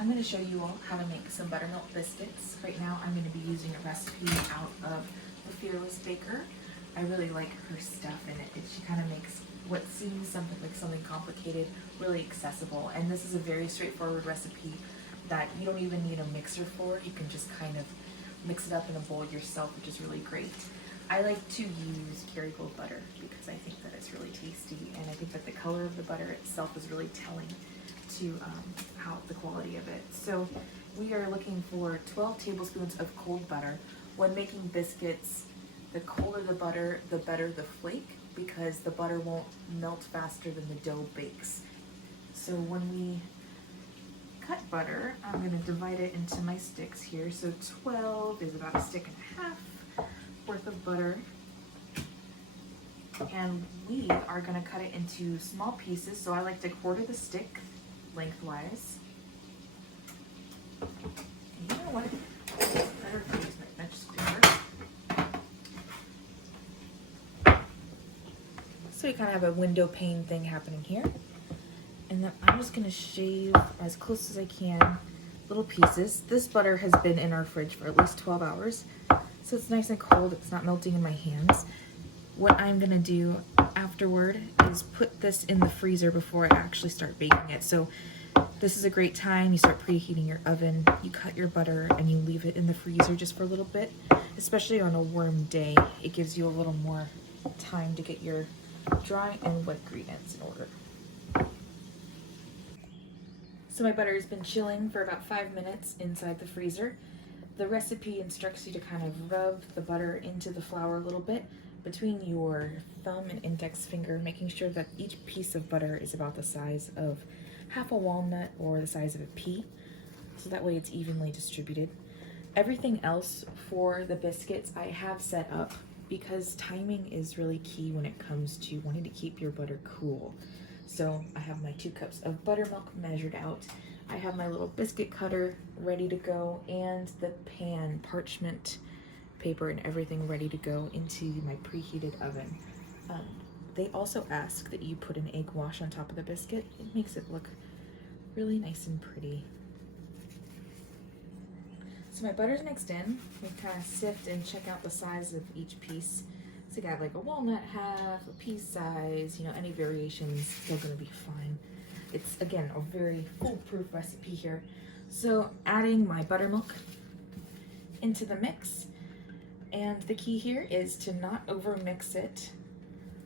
I'm going to show you all how to make some buttermilk biscuits. Right now I'm going to be using a recipe out of the Fearless Baker. I really like her stuff in it. She kind of makes what seems something complicated really accessible. And this is a very straightforward recipe that you don't even need a mixer for. You can just kind of mix it up in a bowl yourself, which is really great. I like to use Kerrygold butter because I think that it's really tasty, and I think that the color of the butter itself is really telling to how the quality of it. So we are looking for 12 tablespoons of cold butter. When making biscuits, the colder the butter, the better the flake, because the butter won't melt faster than the dough bakes. So when we cut butter, I'm going to divide it into my sticks here. So 12 is about a stick and a half worth of butter. And we are going to cut it into small pieces. So I like to quarter the stick lengthwise. You know what? It's better to use my bench scraper. So you kind of have a window pane thing happening here. And then I'm just going to shave as close as I can little pieces. This butter has been in our fridge for at least 12 hours. So it's nice and cold. It's not melting in my hands. What I'm going to do afterward is put this in the freezer before I actually start baking it. So this is a great time. You start preheating your oven, you cut your butter, and you leave it in the freezer just for a little bit. Especially on a warm day, it gives you a little more time to get your dry and wet ingredients in order. So my butter has been chilling for about 5 minutes inside the freezer. The recipe instructs you to kind of rub the butter into the flour a little bit between your thumb and index finger, making sure that each piece of butter is about the size of half a walnut or the size of a pea, so that way it's evenly distributed. Everything else for the biscuits I have set up because timing is really key when it comes to wanting to keep your butter cool. So I have my 2 cups of buttermilk measured out. I have my little biscuit cutter ready to go, and the pan, parchment paper, and everything ready to go into my preheated oven. They also ask that you put an egg wash on top of the biscuit. It makes it look really nice and pretty. So my butter's mixed in. We kind of sift and check out the size of each piece. So you got like a walnut half, a pea size, you know, any variations, still gonna be fine. It's, again, a very foolproof recipe here. So adding my buttermilk into the mix. And the key here is to not over mix it.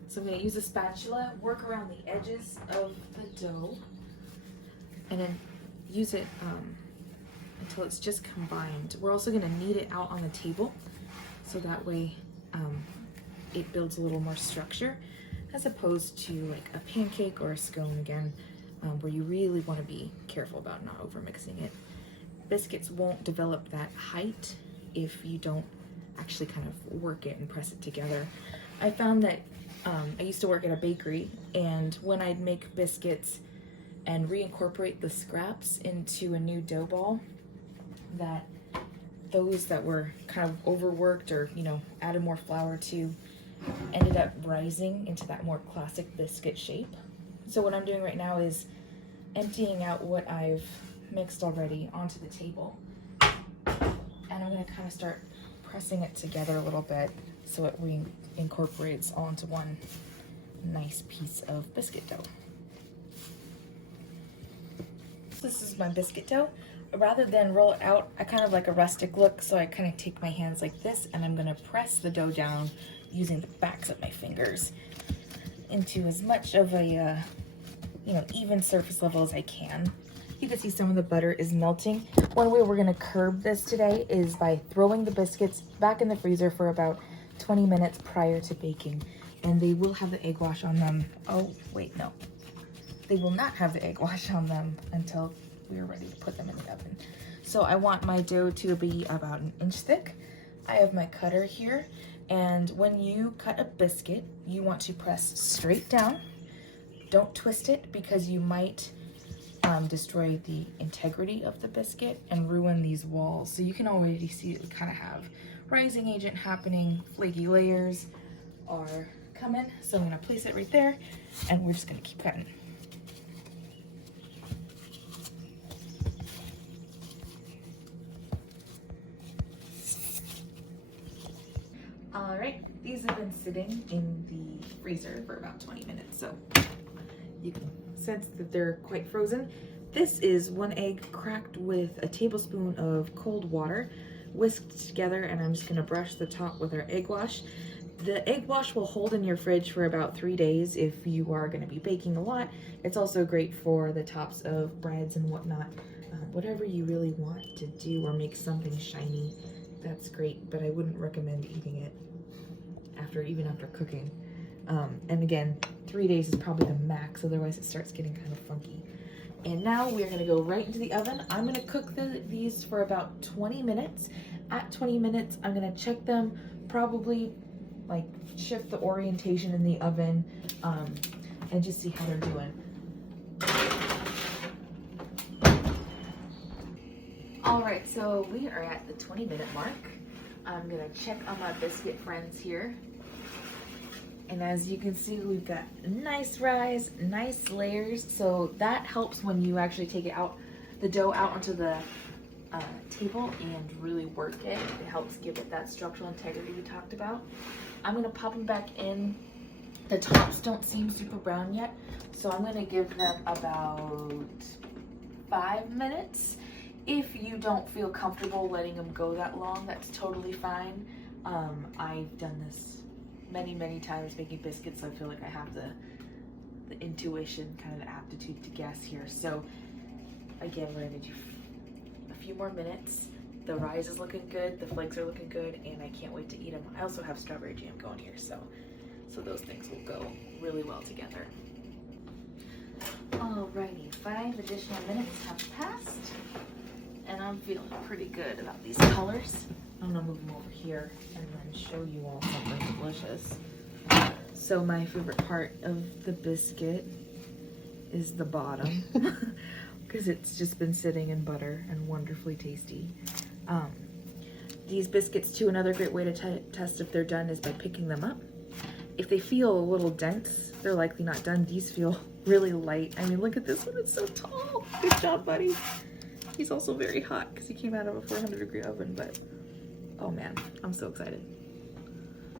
So I'm gonna use a spatula, work around the edges of the dough, and then use it until it's just combined. We're also gonna knead it out on the table, so that way it builds a little more structure, as opposed to like a pancake or a scone, again, where you really want to be careful about not over mixing it. Biscuits won't develop that height if you don't actually kind of work it and press it together. I found that I used to work at a bakery, and when I'd make biscuits and reincorporate the scraps into a new dough ball, that those that were kind of overworked or, you know, added more flour to ended up rising into that more classic biscuit shape. So what I'm doing right now is emptying out what I've mixed already onto the table, and I'm going to kind of start pressing it together a little bit so it reincorporates onto one nice piece of biscuit dough. So this is my biscuit dough. Rather than roll it out, I kind of like a rustic look, so I kind of take my hands like this, and I'm going to press the dough down using the backs of my fingers into as much of a even surface level as I can. You can see some of the butter is melting. One way we're going to curb this today is by throwing the biscuits back in the freezer for about 20 minutes prior to baking, and they will have the egg wash on them. Oh wait, no, they will not have the egg wash on them until we are ready to put them in the oven. So I want my dough to be about 1 inch thick. I have my cutter here, and when you cut a biscuit, you want to press straight down. Don't twist it, because you might destroy the integrity of the biscuit and ruin these walls. So you can already see that we kind of have rising agent happening, flaky layers are coming. So I'm going to place it right there, and we're just going to keep cutting. have been sitting in the freezer for about 20 minutes, so you can sense that they're quite frozen. This is 1 egg cracked with a tablespoon of cold water, whisked together, and I'm just gonna brush the top with our egg wash. The egg wash will hold in your fridge for about 3 days if you are gonna be baking a lot. It's also great for the tops of breads and whatnot. Whatever you really want to do or make something shiny, that's great, but I wouldn't recommend eating it even after cooking. And again, 3 days is probably the max, otherwise it starts getting kind of funky. And now we're gonna go right into the oven. I'm gonna cook these for about 20 minutes. At 20 minutes, I'm gonna check them, probably like shift the orientation in the oven, and just see how they're doing. All right, so we are at the 20-minute mark. I'm gonna check on my biscuit friends here. And as you can see, we've got nice rise, nice layers. So that helps when you actually take it out, the dough out onto the table and really work it. It helps give it that structural integrity we talked about. I'm gonna pop them back in. The tops don't seem super brown yet, so I'm gonna give them about 5 minutes. If you don't feel comfortable letting them go that long, that's totally fine. I've done this many times making biscuits, so I feel like I have the intuition, kind of the aptitude to guess here. So again, we're gonna do a few more minutes. The rise is looking good, the flakes are looking good, and I can't wait to eat them. I also have strawberry jam going here, so those things will go really well together. Alrighty, 5 additional minutes have passed, and I'm feeling pretty good about these colors. I'm gonna move them over here and then show you all something delicious. So my favorite part of the biscuit is the bottom, because it's just been sitting in butter and wonderfully tasty. These biscuits too, another great way to test if they're done is by picking them up. If they feel a little dense, they're likely not done. These feel really light. I mean, look at this one, it's so tall. Good job, buddy. He's also very hot because he came out of a 400-degree oven, but oh man, I'm so excited.